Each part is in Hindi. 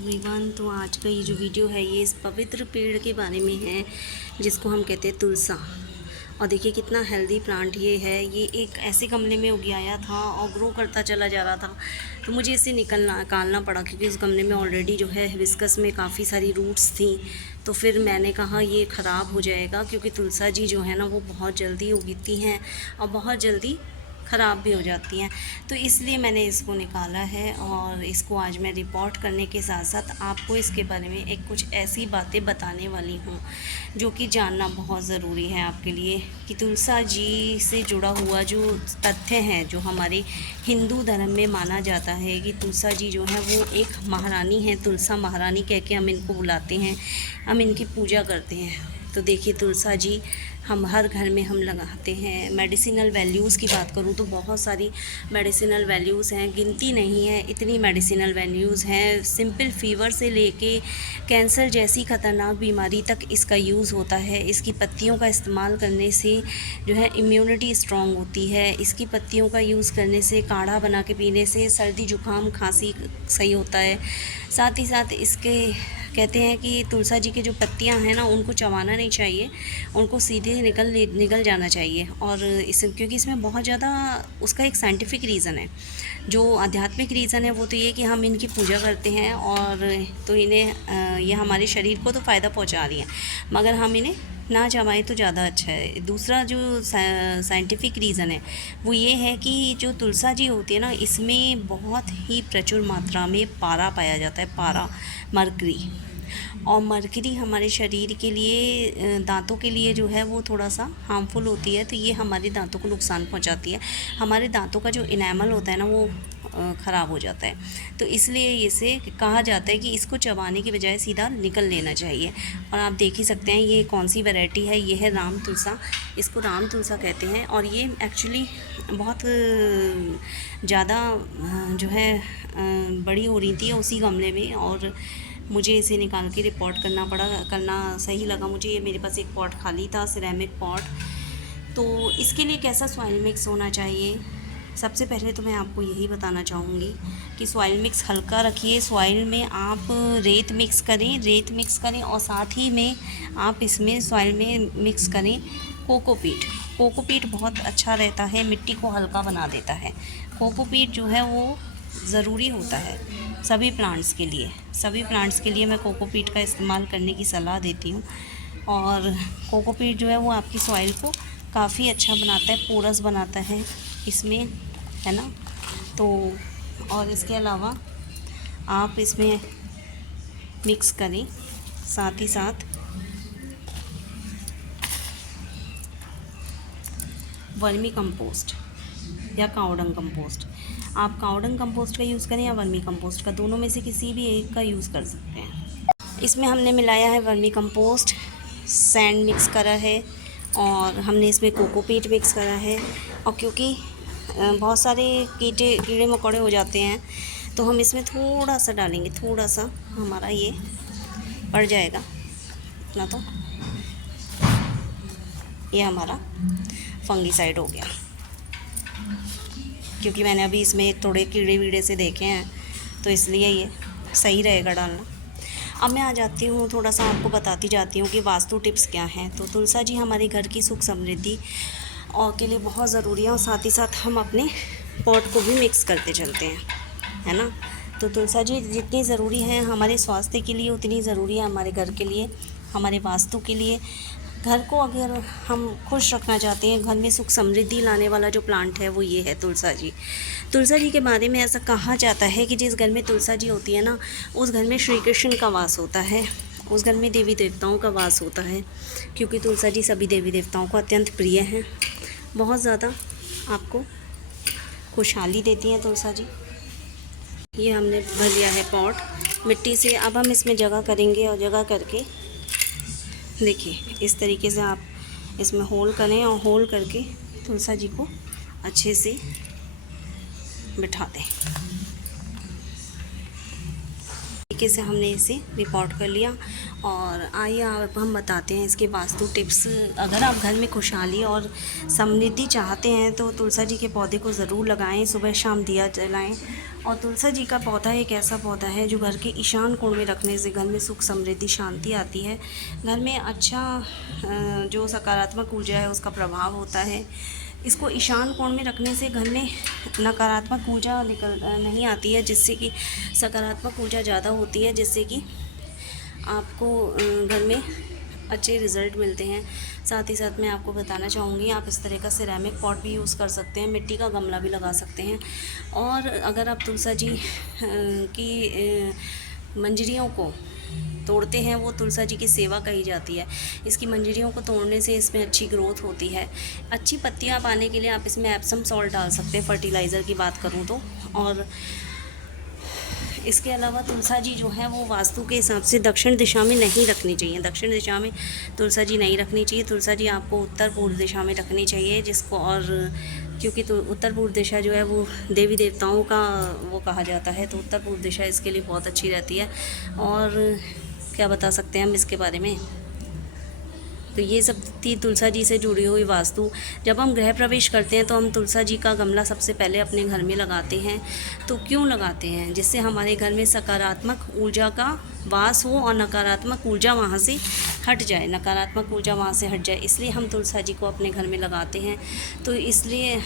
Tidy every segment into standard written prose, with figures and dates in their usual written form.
एवरीवन, तो आज का ये जो वीडियो है ये इस पवित्र पेड़ के बारे में है जिसको हम कहते हैं तुलसा। और देखिए कितना हेल्दी प्लांट ये है। ये एक ऐसे गमले में उग आया था और ग्रो करता चला जा रहा था, तो मुझे इसे निकालना पड़ा क्योंकि उस गमले में ऑलरेडी जो है हिबिस्कस में काफ़ी सारी रूट्स थी। तो फिर मैंने कहा ये ख़राब हो जाएगा क्योंकि तुलसा जी जो है ना वो बहुत जल्दी उगती हैं और बहुत जल्दी ख़राब भी हो जाती हैं। तो इसलिए मैंने इसको निकाला है और इसको आज मैं रिपोर्ट करने के साथ साथ आपको इसके बारे में एक कुछ ऐसी बातें बताने वाली हूँ जो कि जानना बहुत ज़रूरी है आपके लिए कि तुलसा जी से जुड़ा हुआ जो तथ्य हैं, जो हमारे हिंदू धर्म में माना जाता है कि तुलसा जी जो है वो एक महारानी है। तुलसा महारानी कह के हम इनको बुलाते हैं, हम इनकी पूजा करते हैं। तो देखिए तुलसा जी हम हर घर में हम लगाते हैं। मेडिसिनल वैल्यूज़ की बात करूँ तो बहुत सारी मेडिसिनल वैल्यूज़ हैं, गिनती नहीं है, इतनी मेडिसिनल वैल्यूज़ हैं। सिंपल फीवर से लेके कैंसर जैसी ख़तरनाक बीमारी तक इसका यूज़ होता है। इसकी पत्तियों का इस्तेमाल करने से जो है इम्यूनिटी स्ट्रॉन्ग होती है। इसकी पत्तियों का यूज़ करने से, काढ़ा बना के पीने से सर्दी जुकाम खांसी सही होता है। साथ ही साथ इसके कहते हैं कि तुलसा जी की जो पत्तियां हैं ना उनको चबाना नहीं चाहिए, उनको सीधे निकल जाना चाहिए। और क्योंकि इसमें बहुत ज़्यादा उसका एक साइंटिफिक रीज़न है। जो आध्यात्मिक रीज़न है वो तो ये कि हम इनकी पूजा करते हैं और तो इन्हें ये हमारे शरीर को तो फ़ायदा पहुंचा रही हैं, मगर हम इन्हें ना चबाएं तो ज़्यादा अच्छा है। दूसरा जो साइंटिफिक रीज़न है वो ये है कि जो तुलसा जी होती है ना इसमें बहुत ही प्रचुर मात्रा में पारा पाया जाता है, पारा, मरकरी। और मरकरी हमारे शरीर के लिए, दांतों के लिए जो है वो थोड़ा सा हार्मफुल होती है। तो ये हमारे दांतों को नुकसान पहुंचाती है। हमारे दांतों का जो इनेमल होता है ना वो ख़राब हो जाता है। तो इसलिए इसे कहा जाता है कि इसको चबाने की बजाय सीधा निकल लेना चाहिए। और आप देख ही सकते हैं ये कौन सी वैरायटी है। ये है राम तुलसा, इसको राम तुलसा कहते हैं। और ये एक्चुअली बहुत ज़्यादा जो है बड़ी हो रही थी उसी गमले में, और मुझे इसे निकाल के रिपोर्ट करना सही लगा मुझे। ये मेरे पास एक पॉट खाली था, सिरेमिक पॉट। तो इसके लिए कैसा सॉइल मिक्स होना चाहिए, सबसे पहले तो मैं आपको यही बताना चाहूँगी कि सॉइल मिक्स हल्का रखिए। सॉइल में आप रेत मिक्स करें और साथ ही में आप इसमें सॉइल में मिक्स करें कोकोपीट। कोकोपीट बहुत अच्छा रहता है, मिट्टी को हल्का बना देता है। कोकोपीट जो है वो ज़रूरी होता है सभी प्लांट्स के लिए मैं कोकोपीट का इस्तेमाल करने की सलाह देती हूँ। और कोकोपीट जो है वो आपकी सॉइल को काफ़ी अच्छा बनाता है, पोरस बनाता है इसमें, है ना। तो और इसके अलावा आप इसमें मिक्स करें साथ ही साथ वर्मी कंपोस्ट या कावडंग कंपोस्ट। आप कावडंग कंपोस्ट का यूज़ करें या वर्मी कंपोस्ट का, दोनों में से किसी भी एक का यूज़ कर सकते हैं। इसमें हमने मिलाया है वर्मी कंपोस्ट, सैंड मिक्स करा है और हमने इसमें कोकोपीट मिक्स करा है। और क्योंकि बहुत सारे कीड़े मकोड़े हो जाते हैं तो हम इसमें थोड़ा सा डालेंगे, थोड़ा सा हमारा ये पड़ जाएगा इतना। तो ये हमारा फंगीसाइड हो गया, क्योंकि मैंने अभी इसमें थोड़े कीड़े वीड़े से देखे हैं तो इसलिए ये सही रहेगा डालना। अब मैं आ जाती हूँ, थोड़ा सा आपको बताती जाती हूँ कि वास्तु टिप्स क्या हैं। तो तुलसा जी हमारे घर की सुख समृद्धि और के लिए बहुत ज़रूरी है, और साथ ही साथ हम अपने पॉट को भी मिक्स करते चलते हैं, है ना। तो तुलसा जी जितनी ज़रूरी है हमारे स्वास्थ्य के लिए उतनी ज़रूरी है हमारे घर के लिए, हमारे वास्तु के लिए। घर को अगर हम खुश रखना चाहते हैं, घर में सुख समृद्धि लाने वाला जो प्लांट है वो ये है तुलसा जी। तुलसा जी के बारे में ऐसा कहा जाता है कि जिस घर में तुलसा जी होती है ना उस घर में श्री कृष्ण का वास होता है, उस घर में देवी देवताओं का वास होता है, क्योंकि तुलसा जी सभी देवी देवताओं को अत्यंत प्रिय हैं। बहुत ज़्यादा आपको खुशहाली देती हैं तुलसा जी। ये हमने भर लिया है पॉट मिट्टी से। अब हम इसमें जगह करेंगे और जगह करके देखिए इस तरीके से आप इसमें होल करें और होल करके तुलसा जी को अच्छे से बिठा दें। तरीके से हमने इसे रिपोर्ट कर लिया। और आइए अब हम बताते हैं इसके वास्तु टिप्स। अगर आप घर में खुशहाली और समृद्धि चाहते हैं तो तुलसा जी के पौधे को ज़रूर लगाएं, सुबह शाम दिया जलाएं। और तुलसा जी का पौधा एक ऐसा पौधा है जो घर के ईशान कोण में रखने से घर में सुख समृद्धि शांति आती है। घर में अच्छा जो सकारात्मक ऊर्जा है उसका प्रभाव होता है। इसको ईशान कोण में रखने से घर में नकारात्मक ऊर्जा नहीं आती है, जिससे कि सकारात्मक ऊर्जा ज़्यादा होती है, जिससे कि आपको घर में अच्छे रिज़ल्ट मिलते हैं। साथ ही साथ मैं आपको बताना चाहूँगी, आप इस तरह का सिरेमिक पॉट भी यूज़ कर सकते हैं, मिट्टी का गमला भी लगा सकते हैं। और अगर आप तुलसा जी की मंजरियों को तोड़ते हैं, वो तुलसा जी की सेवा कही जाती है। इसकी मंजरियों को तोड़ने से इसमें अच्छी ग्रोथ होती है। अच्छी पत्तियां पाने के लिए आप इसमें एप्सम सॉल्ट डाल सकते हैं, फर्टिलाइज़र की बात करूं तो। और इसके अलावा तुलसा जी जो है वो वास्तु के हिसाब से दक्षिण दिशा में नहीं रखनी चाहिए। दक्षिण दिशा में तुलसा जी नहीं रखनी चाहिए। तुलसा जी आपको उत्तर पूर्व दिशा में रखनी चाहिए, जिसको और क्योंकि तो उत्तर पूर्व दिशा जो है वो देवी देवताओं का वो कहा जाता है, तो उत्तर पूर्व दिशा इसके लिए बहुत अच्छी रहती है। और क्या बता सकते हैं हम इसके बारे में। तो ये सब थी तुलसा जी से जुड़ी हुई वास्तु। जब हम गृह प्रवेश करते हैं तो हम तुलसा जी का गमला सबसे पहले अपने घर में लगाते हैं। तो क्यों लगाते हैं? जिससे हमारे घर में सकारात्मक ऊर्जा का वास हो और नकारात्मक ऊर्जा वहाँ से हट जाए, नकारात्मक ऊर्जा वहाँ से हट जाए, इसलिए हम तुलसा जी को अपने घर में लगाते हैं। तो इसलिए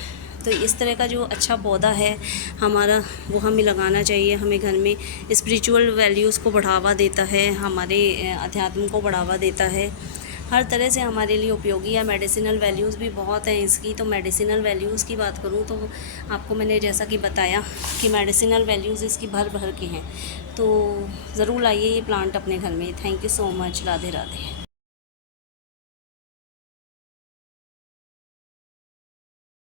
इस तरह का जो अच्छा पौधा है हमारा, वो हमें लगाना चाहिए। हमें घर में स्पिरिचुअल वैल्यूज़ को बढ़ावा देता है, हमारे अध्यात्म को बढ़ावा देता है, हर तरह से हमारे लिए उपयोगी है। मेडिसिनल वैल्यूज़ भी बहुत हैं इसकी। तो मेडिसिनल वैल्यूज़ की बात करूँ तो आपको मैंने जैसा कि बताया कि मेडिसिनल वैल्यूज़ इसकी भर भर के हैं। तो ज़रूर लाइए ये प्लांट अपने घर में। Thank you so much. Radhe Radhe.